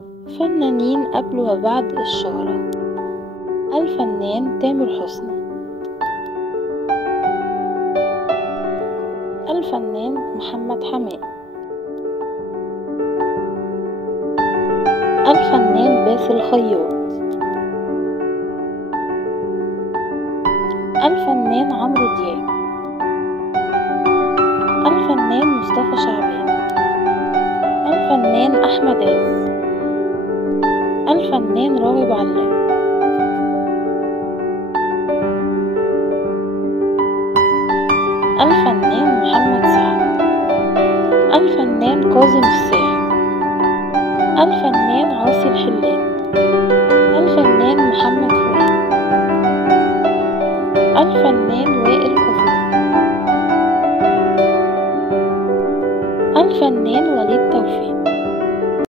فنانين قبل وبعد الشهرة. الفنان تامر حسني، الفنان محمد حماقي، الفنان باسل الخياط، الفنان عمرو دياب، الفنان مصطفى شعبان، الفنان أحمد عز، الفنان راغب علام، الفنان محمد سعد، الفنان كاظم الساهر، الفنان عاصي الحلاني، الفنان محمد فؤاد، الفنان وائل كفور، الفنان وليد